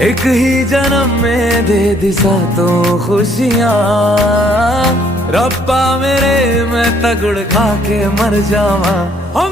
एक ही जन्म में दे दिशा तो खुशियां, रब्बा मेरे मैं तगड़ खा के मर जावा। ओ